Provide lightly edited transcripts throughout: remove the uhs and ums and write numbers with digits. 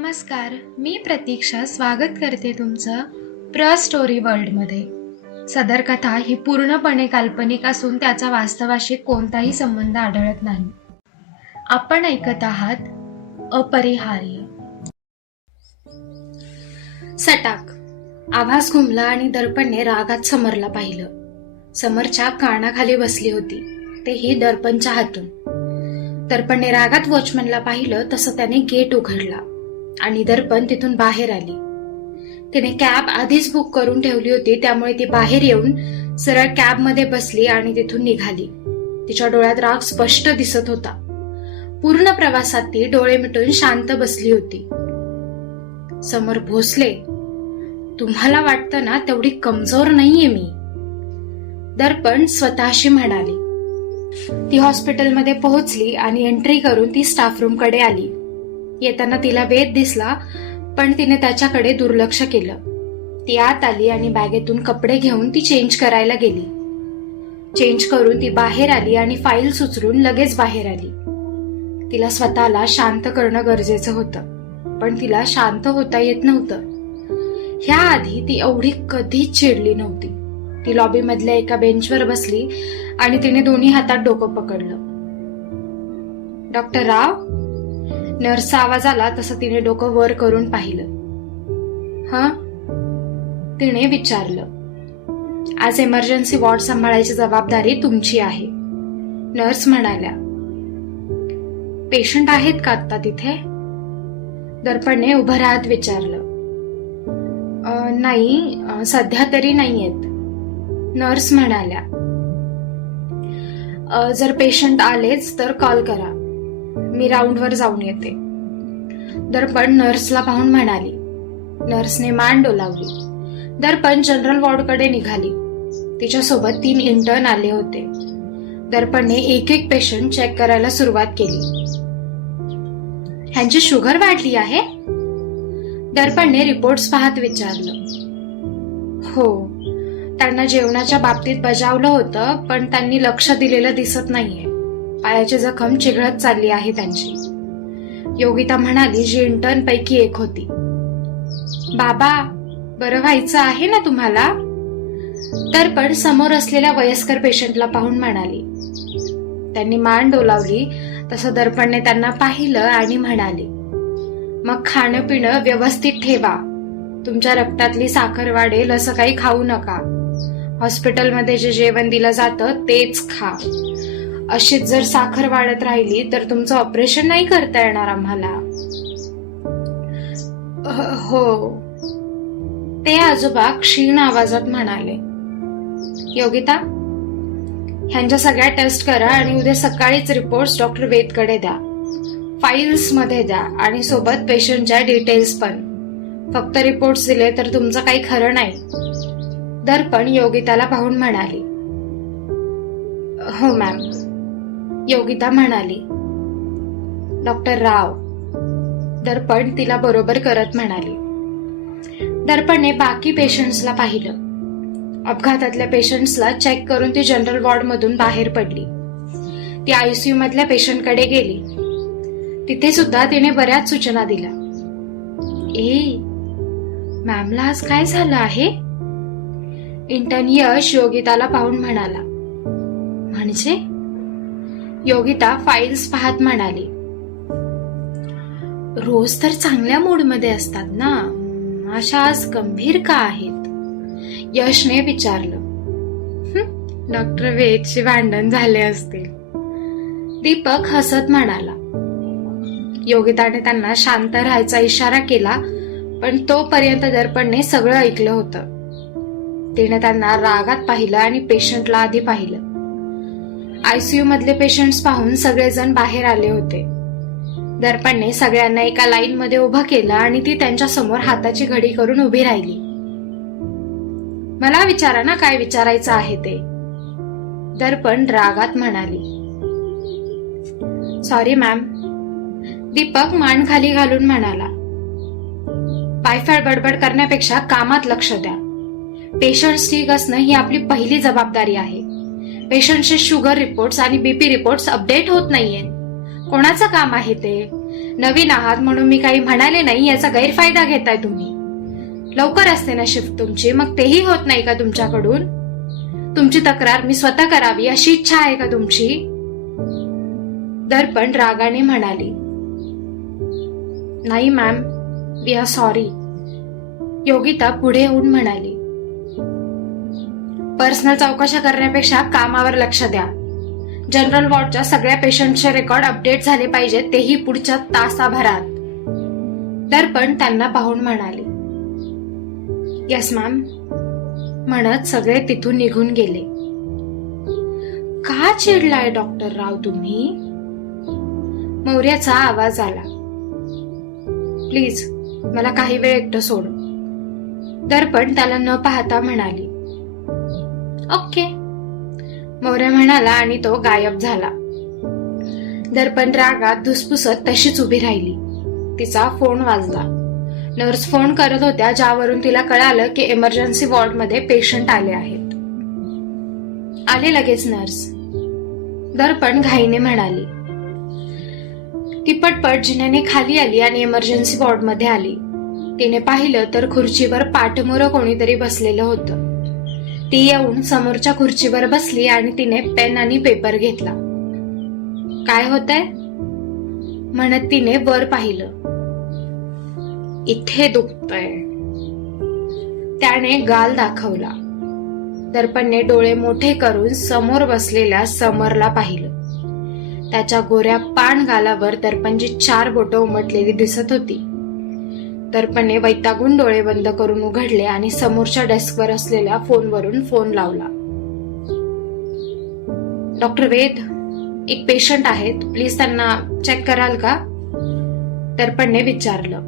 नमस्कार, मी प्रतीक्षा स्वागत करते तुमचं प्र स्टोरी वर्ल्डमध्ये. सदर कथा ही पूर्णपणे काल्पनिक असून त्याचा वास्तवाशी कोणताही संबंध आढळत नाही. आपण ऐकत आहात अपरिहार्य. सटाक आवाज घुमला आणि दर्पणने रागात समरला पाहिलं. समरच्या कानाखाली बसली होती, तेही दर्पणच्या हातून. दर्पणने रागात वॉचमनला पाहिलं तसं त्याने गेट उघडला आणि दर्पण तिथून बाहेर आली. तिने कॅब आधीच बुक करून ठेवली होती, त्यामुळे ती बाहेर येऊन सरळ कॅबमध्ये बसली आणि तिथून निघाली. तिच्या डोळ्यात राग स्पष्ट दिसत होता. पूर्ण प्रवासात ती डोळे मिटून शांत बसली होती. समर भोसले, तुम्हाला वाटतं ना तेवढी कमजोर नाहीये मी, दर्पण स्वतःशी म्हणाली. ती हॉस्पिटलमध्ये पोहोचली आणि एंट्री करून ती स्टाफ रूम कडे आली. येताना तिला वेद दिसला, पण तिने त्याच्याकडे दुर्लक्ष केलं. ती आत आली आणि बॅगेतून कपडे घेऊन ती चेंज करायला गेली. चेंज करून ती बाहेर आली आणि फाईल उचलून लगेच बाहेर आली. तिला स्वतःला शांत करणं गरजेचं होतं, पण तिला शांत होता येत नव्हतं. ह्याआधी ती एवढी कधीच चिडली नव्हती. ती लॉबी मधल्या एका बेंचवर बसली आणि तिने दोन्ही हातात डोकं पकडलं. डॉक्टर राव, नर्सचा आवाज आला तसं तिने डोकं वर करून पाहिलं. तिने विचारलं. आज इमर्जन्सी वॉर्ड सांभाळायची जबाबदारी तुमची आहे, नर्स म्हणाल्या. पेशंट आहेत का आता तिथे? दर्पणने उभं राहत विचारलं. नाही, सध्या तरी नाहीयेत, नर्स म्हणाल्या. जर पेशंट आलेच तर कॉल करा, मी राऊंडवर जाऊन येते, दर्पण नर्सला पाहून म्हणाली. नर्सने मान डोलावली. दर्पण जनरल वॉर्डकडे निघाली. तिच्यासोबत 3 इंटर्न आले होते. दर्पणने एक एक पेशंट चेक करायला सुरुवात केली. ह्यांची शुगर वाढली आहे? दर्पणने रिपोर्ट्स पाहत विचारलं. हो, त्यांना जेवणाच्या बाबतीत बजावलं होतं, पण त्यांनी लक्ष दिलेलं दिसत नाहीये. पायाची जखम चिघळत चालली आहे त्यांची, योगिता म्हणाली, जी इंटर्न पैकी एक होती. बाबा, बरं व्हायचं आहे ना तुम्हाला? दर्पण समोर असलेल्या वयस्कर पेशंटला पाहून म्हणाली. त्यांनी मान डोलावली तसं दर्पणने त्यांना पाहिलं आणि म्हणाले, मग खाणं पिणं व्यवस्थित ठेवा. तुमच्या रक्तातली साखर वाढेल असं काही खाऊ नका. हॉस्पिटलमध्ये जे जेवण दिलं जातं तेच खा. अशीच जर साखर वाढत राहिली तर तुमचं ऑपरेशन नाही करता येणार आम्हाला. हो, ते आजोबा क्षीण आवाजात म्हणाले. योगिता, ह्यांच्या सगळ्या टेस्ट करा आणि उद्या सकाळीच रिपोर्ट्स डॉक्टर वेदकडे द्या. फाईल्स मध्ये द्या आणि सोबत पेशंटच्या डिटेल्स पण. फक्त रिपोर्ट्स दिले तर तुमचं काही खरं नाही, दर्पण योगिताला पाहून म्हणाली. हो मॅम, योगिता म्हणाली. डॉक्टर राव, दर्पण तिला बरोबर करत म्हणाली. दर्पणने बाकी पेशंट्सला पाहिलं. अपघातातल्या पेशंट्सला चेक करून ती जनरल वॉर्ड मधून बाहेर पडली. ती आयसीयू मधल्या पेशंटकडे गेली. तिथे सुद्धा तिने बऱ्याच सूचना दिल्या. मॅमला आज काय झालं आहे? इंटर्न यश योगिताला पाहून म्हणाला. म्हणजे? योगिता फाईल्स पाहत म्हणाली. रोज तर चांगल्या मूडमध्ये असतात ना, अशा आज गंभीर का आहेत? यशने विचारलं. डॉक्टर वेदचे भांडण झाले असतील, दीपक हसत म्हणाला. योगिताने त्यांना शांत राहायचा इशारा केला, पण तोपर्यंत दर्पणने सगळं ऐकलं होतं. तिने त्यांना रागात पाहिलं आणि पेशंटला आधी पाहिलं. आयसीयू मधले पेशंट्स पाहून सगळेजण बाहेर आले होते. दर्पणने सगळ्यांना एका लाईन मध्ये उभं केलं आणि ती त्यांच्या समोर हाताची घडी करून उभी राहिली. मला विचारा ना काय विचारायचं आहे ते, दर्पण रागात म्हणाली. सॉरी मॅम, दीपक मान खाली घालून म्हणाला. पायफाड बडबड करण्यापेक्षा कामात लक्ष द्या. पेशंट्स ठीक असणं ही आपली पहिली जबाबदारी आहे. पेशंटचे शुगर रिपोर्ट्स आणि बीपी रिपोर्ट्स अपडेट होत नाहीये. कोणाचं काम आहे ते? नवीन आहात म्हणून मी काही म्हणाले नाही याचा गैरफायदा घेताय तुम्ही. लवकर असते ना शिफ्ट तुमची, मग तेही होत नाही का तुमच्याकडून? तुमची तक्रार मी स्वतः करावी अशी इच्छा आहे का तुमची? दर्पण रागाने म्हणाली. नाही ma'am, we are sorry. Yogita पुढे येऊन म्हणाली. पर्सनल चौकशा करण्यापेक्षा कामावर लक्ष द्या. जनरल वॉर्डच्या सगळ्या पेशंटचे रेकॉर्ड अपडेट झाले पाहिजेत, तेही पुढच्या तासाभरात. दर्पण त्यांना पाहून म्हणाले. येस मॅम म्हणत सगळे तिथून निघून गेले. का चिडलाय डॉक्टर राव तुम्ही? मौर्याचा आवाज आला. प्लीज मला काही वेळ एकटं सोड. दर्पण त्याला न पाहता म्हणाली. ओके मौर्य म्हणाला आणि तो गायब झाला. दर्पण रागात धुसफुसत तशीच उभी राहिली. तिचा फोन वाजला. नर्स फोन करत होत्या, ज्यावरून तिला कळालं की इमर्जन्सी वॉर्डमध्ये पेशंट आले आहेत. आले लगेच नर्स. दर्पण घाईने म्हणाली. ती पटपट जिन्याने खाली आली आणि इमर्जन्सी वॉर्डमध्ये आली. तिने पाहिलं तर खुर्चीवर पाठमोरं कोणीतरी बसलेलं होतं. ती येऊन समोरच्या खुर्चीवर बसली आणि तिने पेन आणि पेपर घेतला. काय होतंय म्हणत तिने वर पाहिलं. इथे दुखतंय. त्याने गाल दाखवला. दर्पणने डोळे मोठे करून समोर बसलेल्या समरला पाहिलं. त्याच्या गोऱ्या पान गालावर दर्पणची 4 बोटं उमटलेली दिसत होती. दर्पणने वैतागून डोळे बंद करून उघडले आणि समोरच्या डेस्कवर असलेल्या फोनवरून फोन लावला. डॉक्टर वेद, एक पेशंट आहेत, प्लीज त्यांना चेक कराल का? दर्पणने विचारलं.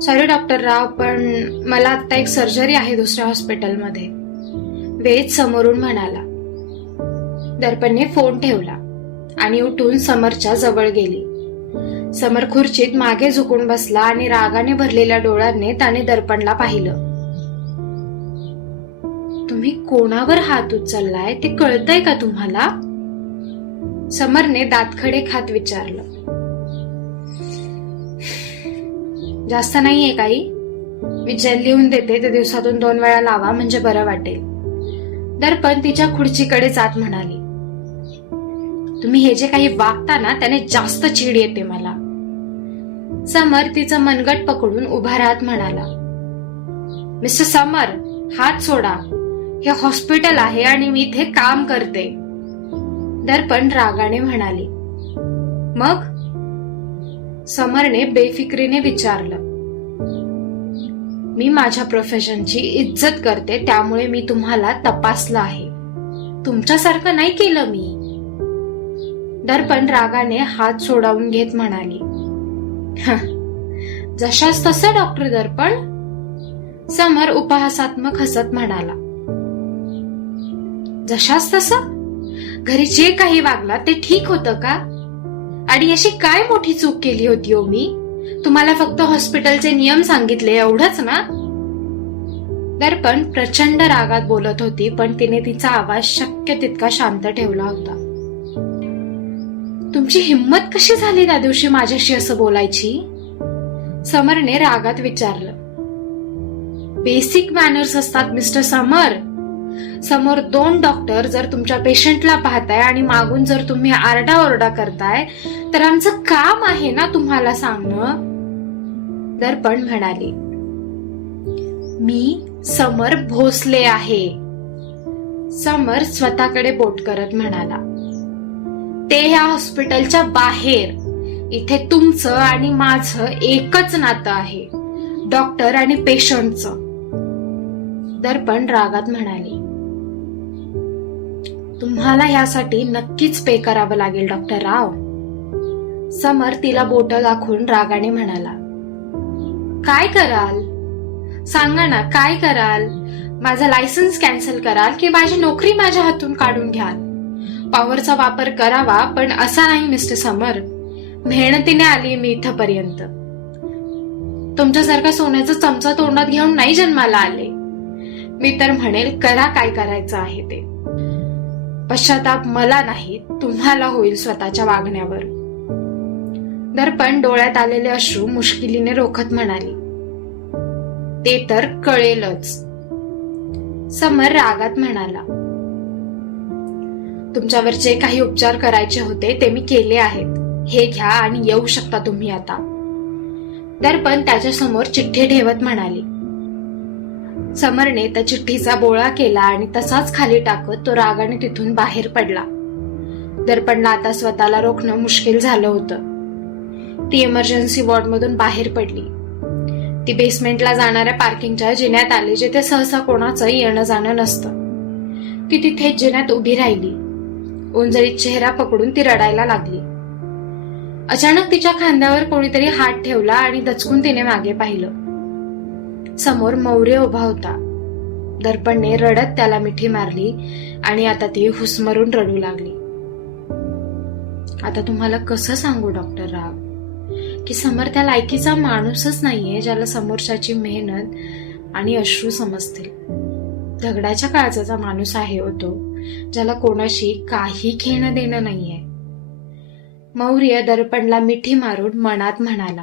सॉरी डॉक्टर राव, पण मला आता एक सर्जरी आहे दुसऱ्या हॉस्पिटलमध्ये, वेद समोरून म्हणाला. दर्पणने फोन ठेवला आणि उठून समरच्या जवळ गेली. समर खुर्चीत मागे झुकून बसला आणि रागाने भरलेल्या डोळ्यांनी त्याने दर्पणला पाहिलं. तुम्ही कोणावर हात उचललाय ते कळतंय का तुम्हाला? समरने दातखडे खात विचारलं. जास्त नाहीये काही, मी जेल लिहून देते, ते दिवसातून 2 वेळा लावा म्हणजे बरं वाटेल. दर्पण तिच्या खुर्चीकडे जात म्हणाली. तुम्ही हे जे काही वागता ना त्याने जास्त चीड येते मला. समर तिचं मनगट पकडून उभा राहत म्हणाला. मिस्टर समर, हात सोडा. हे हॉस्पिटल आहे आणि मी इथे काम करते. दर्पण रागाने म्हणाली. मग? समरने बेफिक्रीने विचारलं. मी माझ्या प्रोफेशनची इज्जत करते, त्यामुळे मी तुम्हाला तपासलं आहे. तुमच्यासारखं नाही केलं मी. दर्पण रागाने हात सोडावून घेत म्हणाली. जशास तसं डॉक्टर दर्पण. समर उपहासात्मक हसत म्हणाला. जशास तसं? घरी जे काही वागला ते ठीक होतं का? आणि अशी काय मोठी चूक केली होती हो मी? तुम्हाला फक्त हॉस्पिटलचे नियम सांगितले एवढंच ना? दर्पण प्रचंड रागात बोलत होती, पण तिने तिचा आवाज शक्य तितका शांत ठेवला होता. तुमची हिंमत कशी झाली त्या दिवशी माझ्याशी असं बोलायची? समरने रागात विचारलं. बेसिक मॅनर्स असतात मिस्टर समर. समोर 2 डॉक्टर जर तुमच्या पेशंटला पाहताय आणि मागून जर तुम्ही आरडाओरडा करताय तर आमचं काम आहे ना तुम्हाला सांगणं. दर्पण म्हणाली. मी समर भोसले आहे. समर स्वतःकडे बोट करत म्हणाला. ते ह्या हॉस्पिटलच्या बाहेर. इथे तुमचं आणि माझं एकच नातं आहे, डॉक्टर आणि पेशंटचं. दर्पण रागात म्हणाली. तुम्हाला ह्यासाठी नक्कीच पे करावं लागेल डॉक्टर राव. समर तिला बोट दाखवून रागाने म्हणाला. काय कराल सांगा ना, काय कराल? माझा लायसन्स कॅन्सल कराल की माझी नोकरी माझ्या हातून काढून घ्याल? पॉवरचा वापर करावा, पण असा नाही मिस्टर समर. मेहनतीने आली मी इथपर्यंत. तुमच्यासारखा सोन्याचा चमचा तोंडात घेऊन नाही जन्माला आले. मी तर म्हणेल करा काय करायचं आहे ते. पश्चाताप मला नाही, तुम्हाला होईल स्वतःच्या वागण्यावर. दर्पण डोळ्यात आलेले अश्रू मुश्किलीने रोखत म्हणाली, ते तर कळेलच. समर रागात म्हणाला, तुमच्यावर जे काही उपचार करायचे होते ते मी केले आहेत. हे घ्या आणि येऊ शकता तुम्ही आता. दर्पण त्याच्या समोर चिठ्ठी ठेवत म्हणाली. समरने त्या चिठ्ठीचा बोळा केला आणि तसाच खाली टाकत तो रागाने तिथून बाहेर पडला. दर्पणला आता स्वतःला रोखणं मुश्किल झालं होतं. ती इमर्जन्सी वॉर्डमधून बाहेर पडली. ती बेसमेंटला जाणाऱ्या पार्किंगच्या जिन्यात आली, जिथे सहसा कोणाचं येणं जाणं नसतं. ती तिथेच जिन्यात उभी राहिली. ओंजळीत चेहरा पकडून ती रडायला लागली. अचानक तिच्या खांद्यावर कोणीतरी हात ठेवला आणि दचकून तिने मागे पाहिलं. समोर मौर्य उभा होता. दर्पणने रडत त्याला मिठी मारली आणि आता ती हुसमरून रडू लागली. आता तुम्हाला कसं सांगू डॉक्टर राव की समर त्या लायकीचा माणूसच नाहीये ज्याला समोरच्याची मेहनत आणि अश्रू समजतील. दगडाच्या काळजाचा माणूस आहे तो, ज्याला कोणाशी काही घेणं देणं नाहीये. मौर्य दर्पणला मिठी मारून मनात म्हणाला,